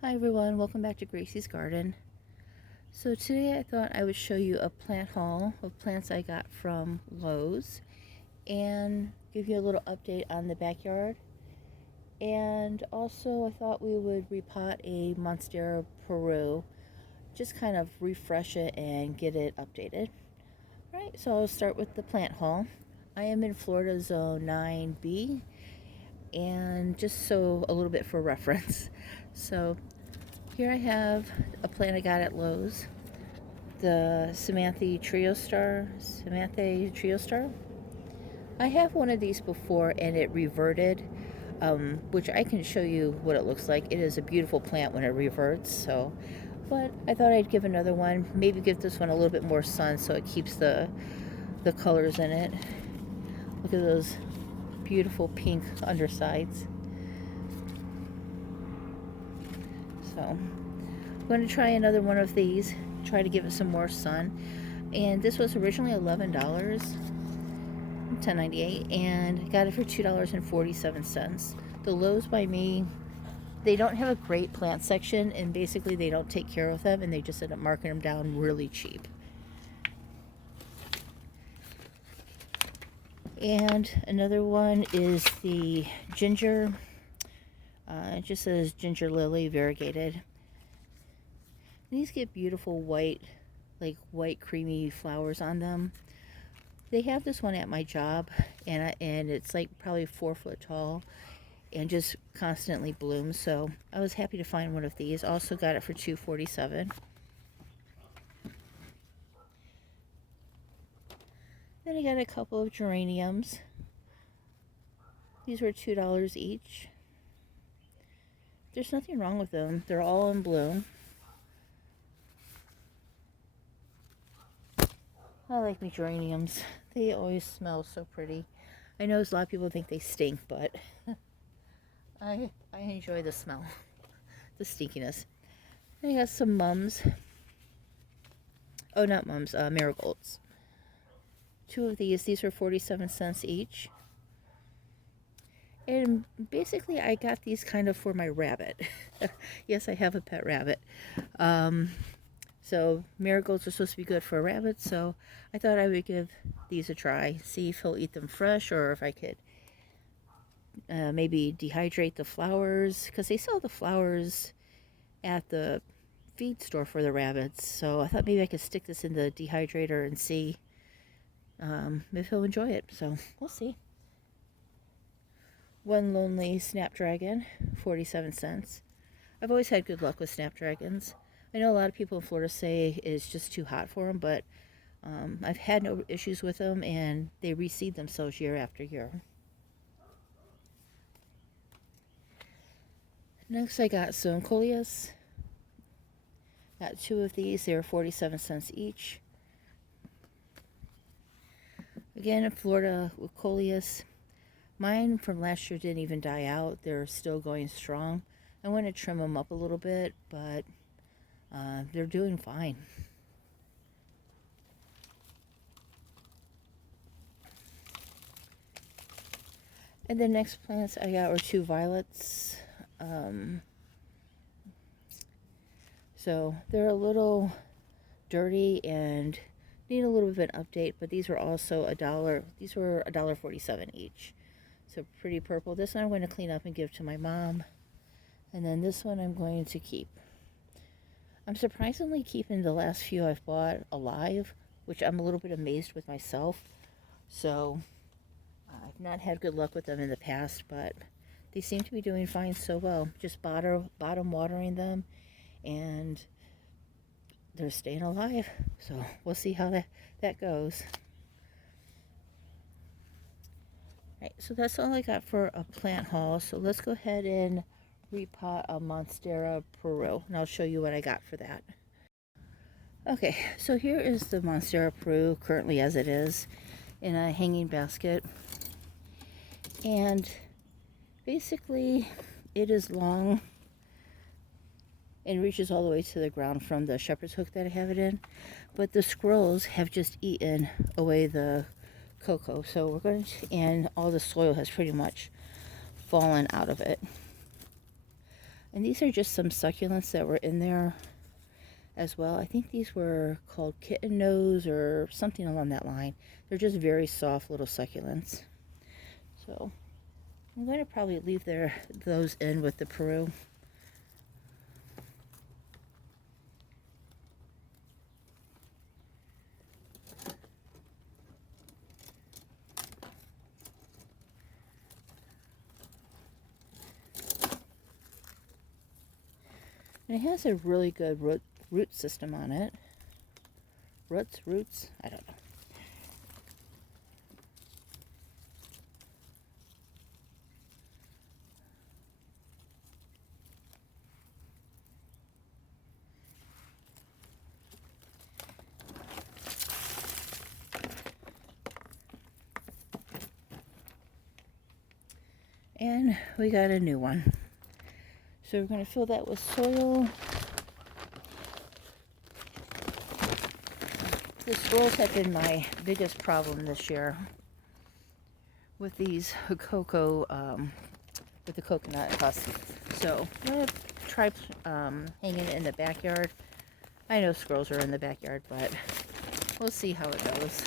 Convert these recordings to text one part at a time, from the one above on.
Hi everyone, welcome back to Gracie's Garden. So today I thought I would show you a plant haul of plants I got from Lowe's and give you a little update on the backyard. And also I thought we would repot a Monstera Peru, just kind of refresh it and get it updated. Alright, so I'll start with the plant haul. I am in Florida Zone 9B, and just so a little bit for reference. So here I have a plant I got at Lowe's, the Samantha Trio Star. I have one of these before and it reverted, which I can show you what it looks like. It is a beautiful plant when it reverts. So, but I thought I'd give another one. Maybe give this one a little bit more sun so it keeps the colors in it. Look at those beautiful pink undersides. So I'm going to try another one of these, try to give it some more sun. And this was originally $11, $10.98, and got it for $2.47. The Lowe's by me, they don't have a great plant section, and basically they don't take care of them, and they just end up marking them down really cheap. And another one is the ginger. It just says ginger lily variegated. These get beautiful white, like white creamy flowers on them. They have this one at my job, and it's like probably 4 foot tall and just constantly blooms. So I was happy to find one of these. Also got it for $2.47. Then I got a couple of geraniums. These were $2 each. There's nothing wrong with them. They're all in bloom. I like my geraniums. They always smell so pretty. I know a lot of people think they stink, but I enjoy the smell, the stinkiness. I got some mums. Oh, not mums, marigolds. 2 of these were 47 cents each. And basically I got these kind of for my rabbit. Yes, I have a pet rabbit. So marigolds are supposed to be good for a rabbit, so I thought I would give these a try, see if he'll eat them fresh, or if I could maybe dehydrate the flowers, because they sell the flowers at the feed store for the rabbits. So I thought maybe I could stick this in the dehydrator and see if he'll enjoy it. So we'll see. One lonely snapdragon, 47 cents. I've always had good luck with snapdragons. I know a lot of people in Florida say it's just too hot for them, but I've had no issues with them, and they reseed themselves year after year. Next I got some coleus. Got 2 of these. They were 47 cents each. Again, in Florida with coleus. Mine from last year didn't even die out. They're still going strong. I want to trim them up a little bit, but they're doing fine. And the next plants I got were 2 violets. So they're a little dirty and need a little bit of an update, but these were also $1. These were $1.47 each. So pretty purple. This one I'm going to clean up and give to my mom. And then this one I'm going to keep. I'm surprisingly keeping the last few I've bought alive, which I'm a little bit amazed with myself. So I've not had good luck with them in the past, but they seem to be doing fine so well. Just bottom watering them, and they're staying alive. So we'll see how that goes. Right, so that's all I got for a plant haul. So let's go ahead and repot a Monstera Peru, and I'll show you what I got for that. Okay, so here is the Monstera Peru currently as it is in a hanging basket. And basically it is long and reaches all the way to the ground from the shepherd's hook that I have it in. But the squirrels have just eaten away the cocoa, so we're going to, and all the soil has pretty much fallen out of it. And these are just some succulents that were in there as well. I think these were called kitten nose or something along that line. They're just very soft little succulents. So I'm going to probably leave those in with the Peru. And it has a really good root system on it. Roots, I don't know. And we got a new one. So we're going to fill that with soil. The squirrels have been my biggest problem this year with these cocoa, with the coconut husk. So I'm going to try hanging it in the backyard. I know squirrels are in the backyard, but we'll see how it goes.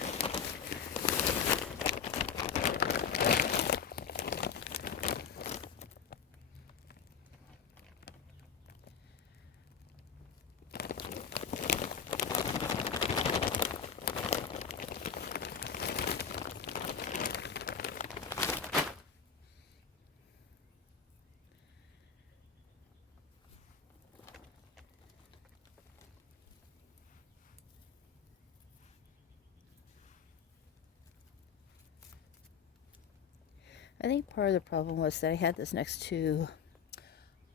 I think part of the problem was that I had this next to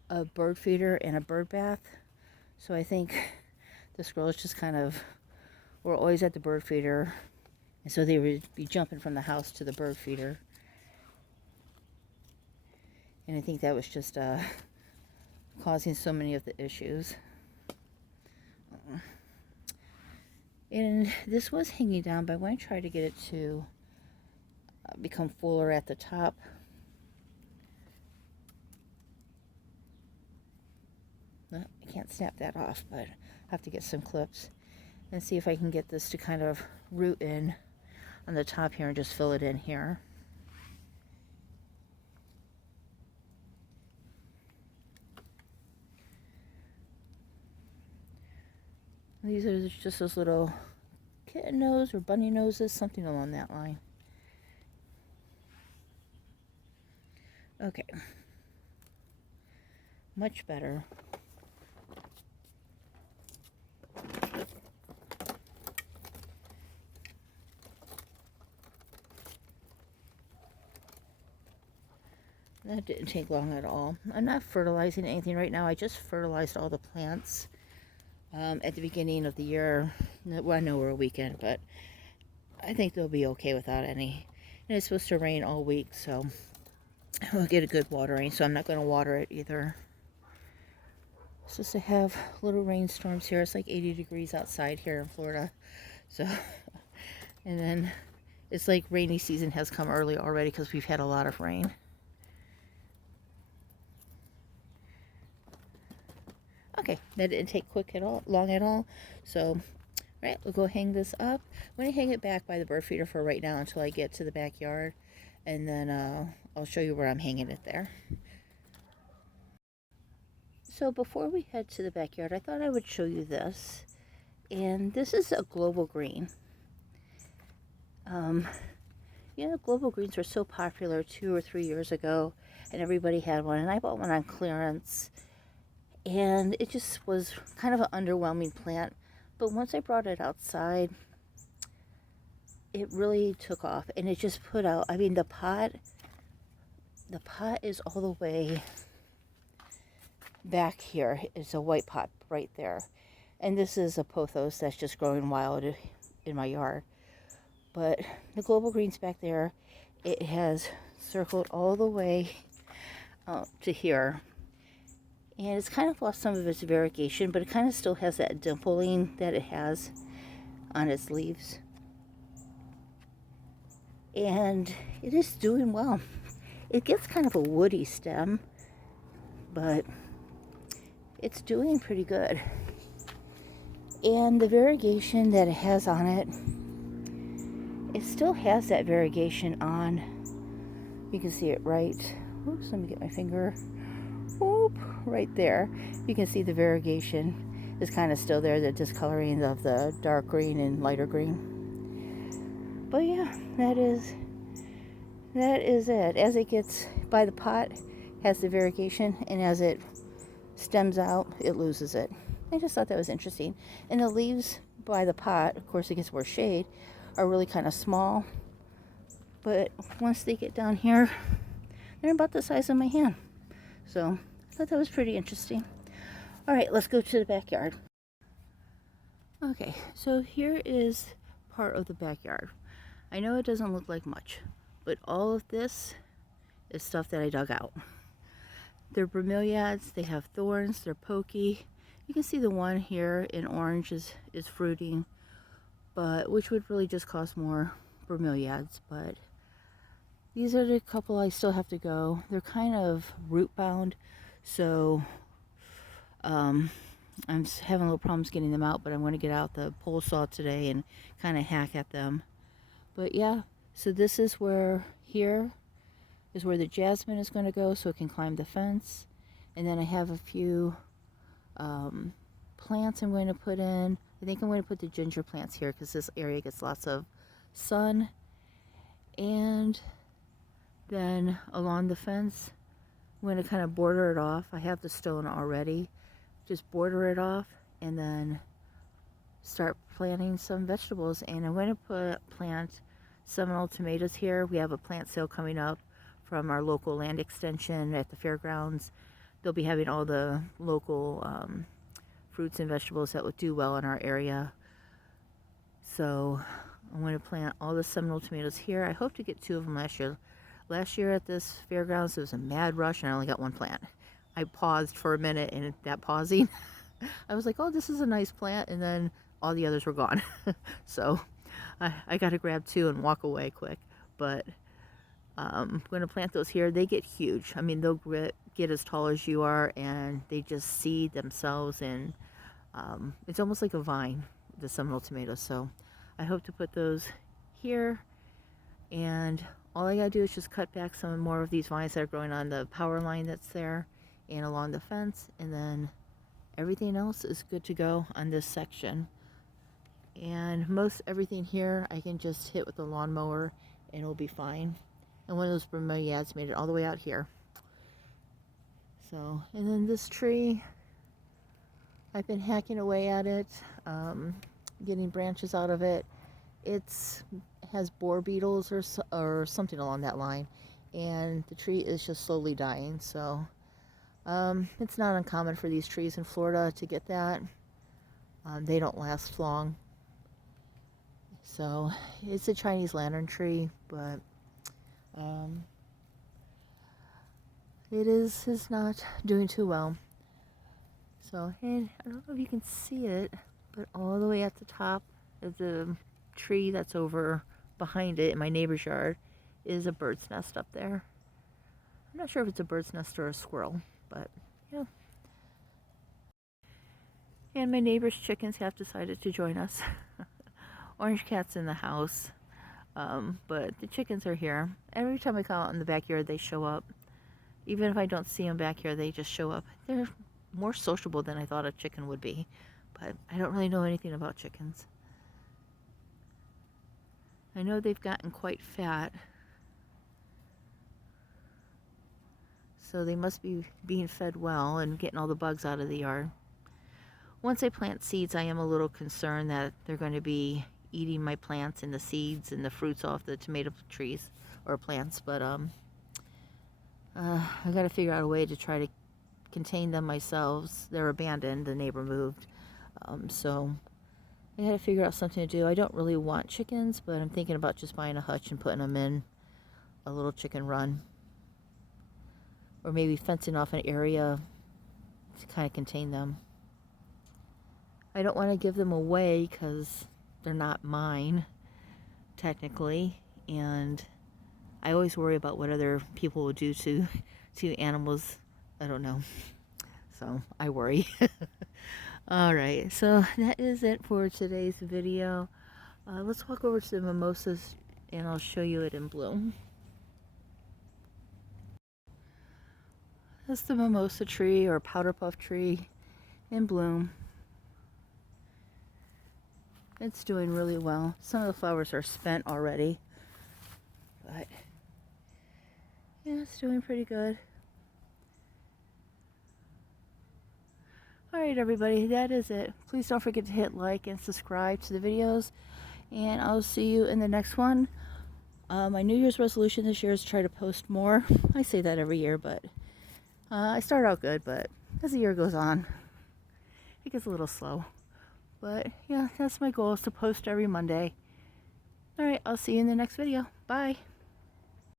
a bird feeder and a bird bath. So I think the squirrels just kind of were always at the bird feeder. And so they would be jumping from the house to the bird feeder. And I think that was just causing so many of the issues. And this was hanging down, but I want to try to get it to become fuller at the top. Well, I can't snap that off, but I have to get some clips and see if I can get this to kind of root in on the top here and just fill it in here. These are just those little kitten nose or bunny noses, something along that line. Okay. Much better. That didn't take long at all. I'm not fertilizing anything right now. I just fertilized all the plants at the beginning of the year. Well, I know we're a weekend, but I think they'll be okay without any. And it's supposed to rain all week, so we'll get a good watering. So I'm not going to water it either. It's supposed to have little rainstorms here. It's like 80 degrees outside here in Florida. So, and then it's like rainy season has come early already because we've had a lot of rain. Okay, that didn't take long at all. So, right, we'll go hang this up. I'm going to hang it back by the bird feeder for right now until I get to the backyard. And then I'll show you where I'm hanging it there. So before we head to the backyard, I thought I would show you this. And this is a global green. You know, global greens were so popular 2 or 3 years ago, and everybody had one. And I bought one on clearance. And it just was kind of an underwhelming plant. But once I brought it outside, it really took off. And it just put out, I mean, the pot is all the way back here. It's a white pot right there. And this is a pothos that's just growing wild in my yard. But the global greens back there, it has circled all the way to here. And it's kind of lost some of its variegation, but it kind of still has that dimpling that it has on its leaves. And it is doing well. It gets kind of a woody stem, but it's doing pretty good. And the variegation that it has on it, it still has that variegation on. You can see it right. Oops, let me get my finger. Whoop, right there. You can see the variegation is kind of still there, the discoloring of the dark green and lighter green. But yeah, that is it. As it gets by the pot, has the variegation, and as it stems out, it loses it. I just thought that was interesting. And the leaves by the pot, of course it gets more shade, are really kind of small. But once they get down here, they're about the size of my hand. So I thought that was pretty interesting. All right, let's go to the backyard. Okay, so here is part of the backyard. I know it doesn't look like much, but all of this is stuff that I dug out. They're bromeliads, they have thorns, they're pokey. You can see the one here in orange is fruiting, but which would really just cost more bromeliads. But these are the couple I still have to go. They're kind of root bound, so I'm having a little problems getting them out, but I'm going to get out the pole saw today and kind of hack at them. But yeah, so this is where, here is where the jasmine is going to go so it can climb the fence. And then I have a few plants I'm going to put in. I think I'm going to put the ginger plants here because this area gets lots of sun. And then along the fence, I'm going to kind of border it off. I have the stone already. Just border it off and then start planting some vegetables. And I'm going to plant Seminole tomatoes here. We have a plant sale coming up from our local land extension at the fairgrounds. They'll be having all the local fruits and vegetables that would do well in our area. So I'm going to plant all the Seminole tomatoes here. I hope to get 2 of them last year. Last year at this fairgrounds, it was a mad rush and I only got 1 plant. I paused for a minute, and that pausing, I was like, oh, this is a nice plant, and then all the others were gone. So I got to grab 2 and walk away quick. But I'm going to plant those here. They get huge. I mean, they'll get as tall as you are, and they just seed themselves, and it's almost like a vine, the Seminole tomatoes. So I hope to put those here, and all I gotta do is just cut back some more of these vines that are growing on the power line that's there and along the fence, and then everything else is good to go on this section. And most everything here I can just hit with a lawnmower and it'll be fine. And one of those bromeliads made it all the way out here. So, and then this tree, I've been hacking away at it, getting branches out of it. It has borer beetles or something along that line, and the tree is just slowly dying. So it's not uncommon for these trees in Florida to get that. They don't last long. So it's a Chinese lantern tree, but it is not doing too well. So, and I don't know if you can see it, but all the way at the top of the tree that's over behind it in my neighbor's yard is a bird's nest up there. I'm not sure if it's a bird's nest or a squirrel, but yeah. And my neighbor's chickens have decided to join us. Orange Cat's in the house, but the chickens are here. Every time I come out in the backyard, they show up. Even if I don't see them back here, they just show up. They're more sociable than I thought a chicken would be, but I don't really know anything about chickens. I know they've gotten quite fat, so they must be being fed well and getting all the bugs out of the yard. Once I plant seeds, I am a little concerned that they're going to be eating my plants and the seeds and the fruits off the tomato trees or plants, but I got to figure out a way to try to contain them myself. They're abandoned, the neighbor moved, so I got to figure out something to do. I don't really want chickens, but I'm thinking about just buying a hutch and putting them in a little chicken run, or maybe fencing off an area to kind of contain them. I don't want to give them away because they're not mine, technically, and I always worry about what other people will do to animals. I don't know. So I worry. Alright, so that is it for today's video. Let's walk over to the mimosas and I'll show you it in bloom. That's the mimosa tree or powder puff tree in bloom. It's doing really well. Some of the flowers are spent already, but yeah, it's doing pretty good. Alright everybody, that is it. Please don't forget to hit like and subscribe to the videos, and I'll see you in the next one. My New Year's resolution this year is to try to post more. I say that every year, but I start out good, but as the year goes on, it gets a little slow. But yeah, that's my goal, is to post every Monday. Alright, I'll see you in the next video. Bye!